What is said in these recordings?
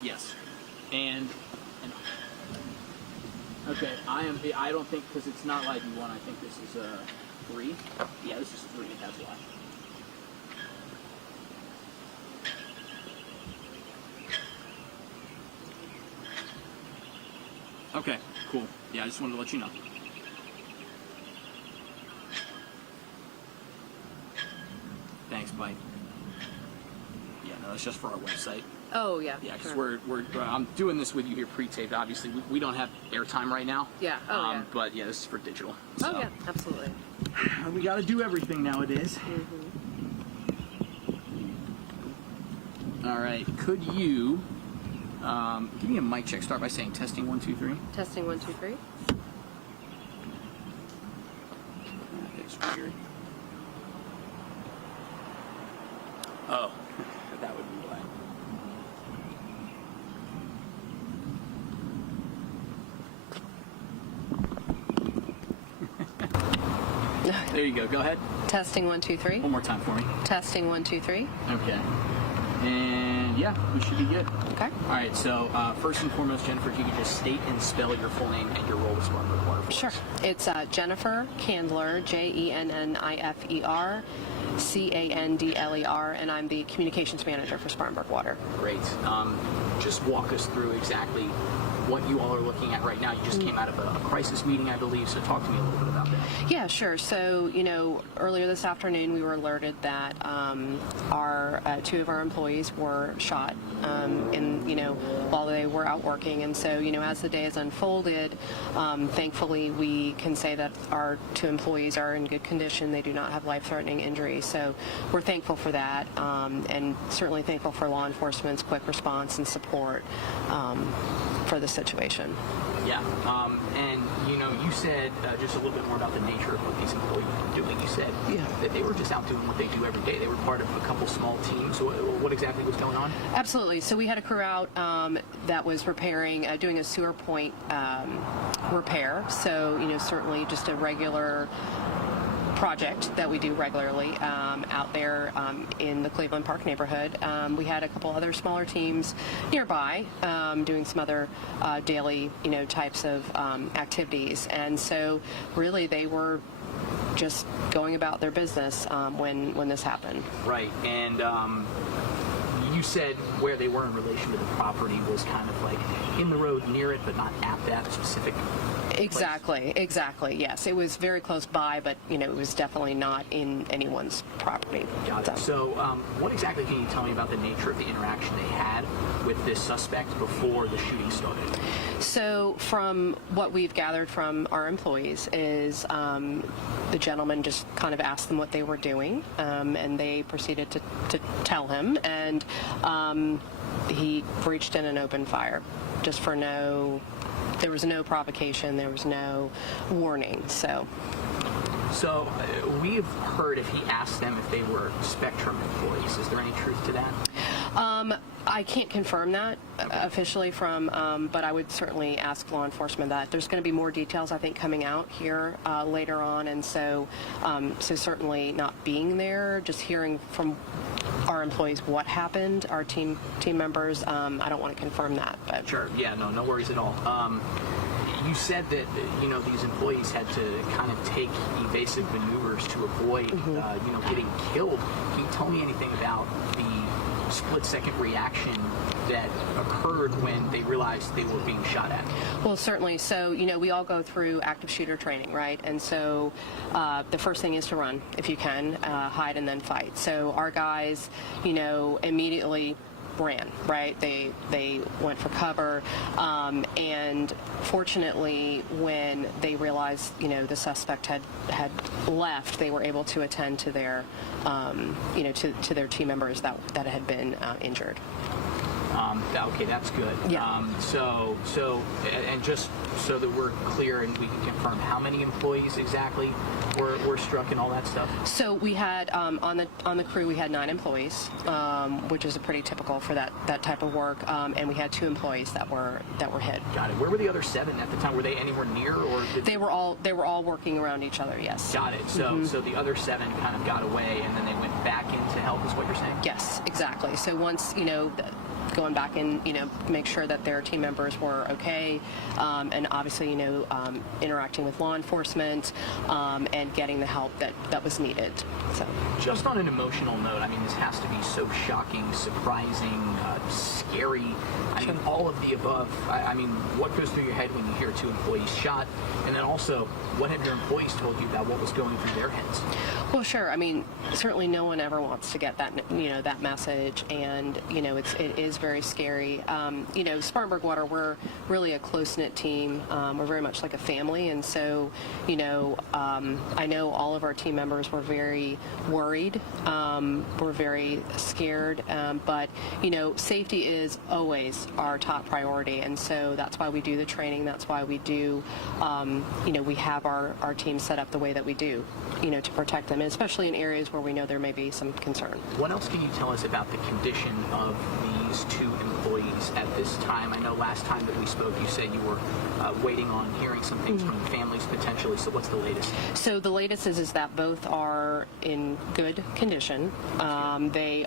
Yes. And okay, I don't think, because it's not live U1, I think this is a 3. Yeah, this is a 3, that's why. Okay, cool. Yeah, I just wanted to let you know. Thanks, bye. Yeah, no, that's just for our website. Oh, yeah. Yeah, because sure. I'm doing this with you here pre-taped. Obviously, we don't have airtime right now. Yeah. Oh, yeah. But yeah, this is for digital. So. Oh, yeah, absolutely. We got to do everything nowadays. All right. Could you give me a mic check? Start by saying testing 1 2 3. Testing 1 2 3. It's weird. Oh, that would be why. There you go. Go ahead. Testing 1 2 3. One more time for me. Testing 1 2 3. Okay. And yeah, we should be good. Okay. All right. So first and foremost, Jennifer, if you could just state and spell your full name and your role with Spartanburg Water. Sure. It's Jennifer Candler, JENNIFER, CANDLER, and I'm the communications manager for Spartanburg Water. Great. Just walk us through exactly what you all are looking at right now. You just came out of a crisis meeting, I believe, so talk to me a little bit about that. Yeah, sure. So, earlier this afternoon we were alerted that our 2 of our employees were shot while they were out working. And so, as the day has unfolded, thankfully we can say that our 2 employees are in good condition. They do not have life-threatening injuries. So we're thankful for that, and certainly thankful for law enforcement's quick response and support for the situation. Yeah, and you said just a little bit more about the nature of what these employees were doing. You said that they were just out doing what they do every day. They were part of a couple small teams. So what exactly was going on? Absolutely. So we had a crew out that was repairing, doing a sewer point repair. So, certainly just a regular project that we do regularly out there in the Cleveland Park neighborhood. We had a couple other smaller teams nearby doing some other daily, types of activities. And so really they were just going about their business when this happened. Right. And you said where they were in relation to the property was kind of like in the road near it, but not at that specific Exactly, yes. It was very close by, but, it was definitely not in anyone's property. Got it. So what exactly can you tell me about the nature of the interaction they had with this suspect before the shooting started? So from what we've gathered from our employees is the gentleman just kind of asked them what they were doing, and they proceeded to tell him, and he breached in and opened fire just for there was no provocation, there was no warning, So we've heard if he asked them if they were Spectrum employees. Is there any truth to that? I can't confirm that officially but I would certainly ask law enforcement that. There's going to be more details, I think, coming out here later on, and so certainly not being there, just hearing from our employees what happened, our team members, I don't want to confirm that. But. Sure, yeah, no worries at all. You said that these employees had to kind of take evasive maneuvers to avoid getting killed. Can you tell me anything about the split-second reaction that occurred when they realized they were being shot at? Well, certainly. So, we all go through active shooter training, right? And so the first thing is to run, if you can, hide and then fight. So our guys, immediately ran, right? They went for cover, and fortunately, when they realized, the suspect had left, they were able to attend to their, to their team members that had been injured. Okay, that's good. Yeah. And just so that we're clear and we can confirm, how many employees exactly were struck and all that stuff? So we had on the crew we had 9 employees, which is pretty typical for that type of work, and we had 2 employees that were hit. Got it. Where were the other 7 at the time? Were they anywhere near, or they were all working around each other? Yes. Got it. So so the other 7 kind of got away, and then they went back in to help, is what you're saying? Yes, exactly. So once going back and make sure that their team members were okay, and obviously interacting with law enforcement and getting the help that was needed. So just on an emotional note, I mean, this has to be so shocking, surprising, scary. I mean, all of the above. I mean, what goes through your head when you hear 2 employees shot? And then also, what have your employees told you about what was going through their heads? Well, sure. I mean, certainly no one ever wants to get that, that message, and it is very scary. Spartanburg Water, we're really a close-knit team. We're very much like a family, and so I know all of our team members were very worried. We're very scared, but safety is always our top priority, and so that's why we do the training. That's why we do, we have our team set up the way that we do, to protect them, and especially in areas where we know there may be some concern. What else can you tell us about the condition of these 2 employees at this time? I know last time that we spoke, you said you were waiting on hearing some things from families potentially. So what's the latest? So the latest is that both are in good condition. They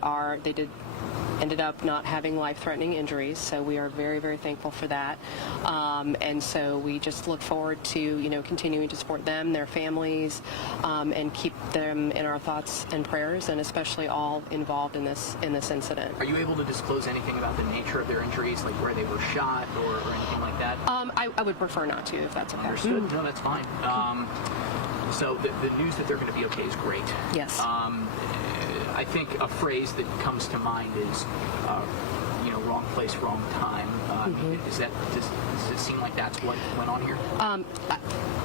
ended up not having life-threatening injuries, so we are very, very thankful for that. And so we just look forward to continuing to support them, their families, and keep them in our thoughts and prayers, and especially all involved in this incident. Are you able to disclose anything about the nature of their injuries, like where they were shot or anything like that? I would prefer not to, if that's okay. Understood. No, that's fine. So the news that they're going to be okay is great. Yes. I think a phrase that comes to mind is, wrong place, wrong time. Does it seem like that's what went on here?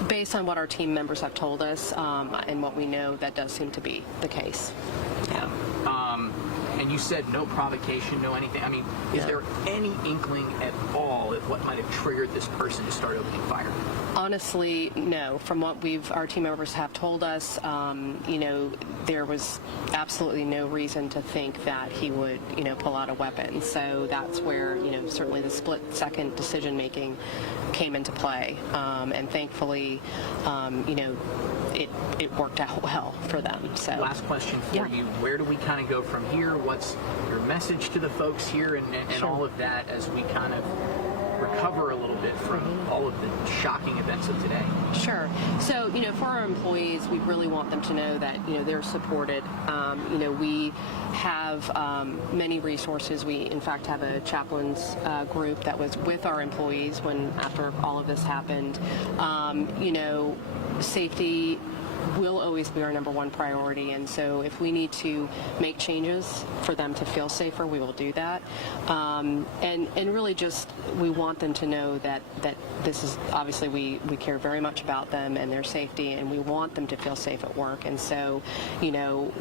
Based on what our team members have told us and what we know, that does seem to be the case. Yeah. And you said no provocation, no anything. I mean, is there any inkling at all of what might have triggered this person to start opening fire? Honestly, no. From what our team members have told us, there was absolutely no reason to think that he would, pull out a weapon. So that's where, certainly the split-second decision-making came into play. And thankfully, it worked out well for them. So last question for you. Where do we kind of go from here? What's your message to the folks here and all of that as we kind of recover a little bit from all of the shocking events of today? Sure. So, for our employees, we really want them to know that, they're supported. We have many resources. We, in fact, have a chaplains group that was with our employees after all of this happened. Safety will always be our number one priority, and so if we need to make changes for them to feel safer, we will do that. And really just we want them to know that this is obviously we care very much about them and their safety, and we want them to feel safe at work. And so,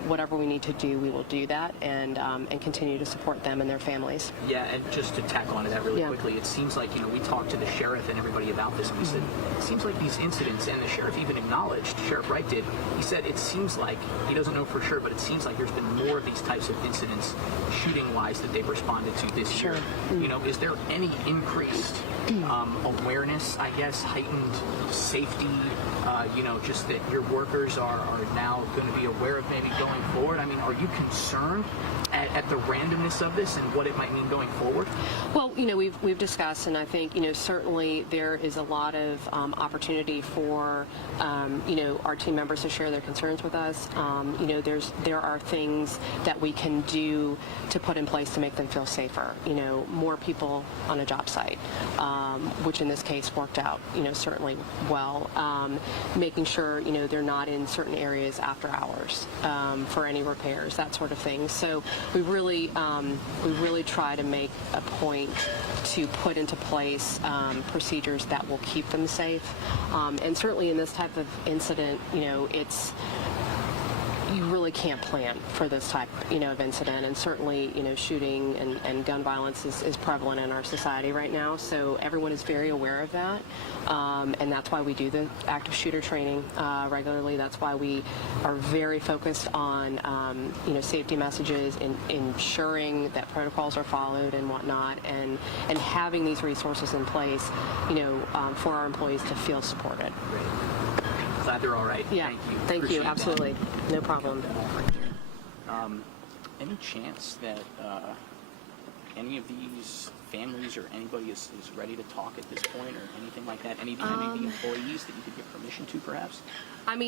whatever we need to do, we will do that and continue to support them and their families. Yeah, and just to tack on to that really quickly, it seems like, we talked to the sheriff and everybody about this, and we said, it seems like these incidents, and the sheriff even acknowledged, Sheriff Wright did, he said it seems like, he doesn't know for sure, but it seems like there's been more of these types of incidents, shooting-wise, that they've responded to this year. Is there any increased awareness, I guess, heightened safety, just that your workers are now going to be aware of maybe going forward? I mean, are you concerned at the randomness of this and what it might mean going forward? Well, we've discussed, and I think, certainly there is a lot of opportunity for, our team members to share their concerns with us. There are things that we can do to put in place to make them feel safer. More people on a job site, which in this case worked out, certainly well. Making sure, they're not in certain areas after hours for any repairs, that sort of thing. So we really try to make a point to put into place procedures that will keep them safe. And certainly in this type of incident, you really can't plan for this type, of incident, and certainly, shooting and gun violence is prevalent in our society right now. So everyone is very aware of that, and that's why we do the active shooter training regularly. That's why we are very focused on, safety messages and ensuring that protocols are followed and whatnot, and having these resources in place, for our employees to feel supported. Glad they're all right. Yeah. Thank you. Absolutely. That. No problem. Any chance that any of these families or anybody is ready to talk at this point or anything like that? Any of the employees that you could give permission to, perhaps?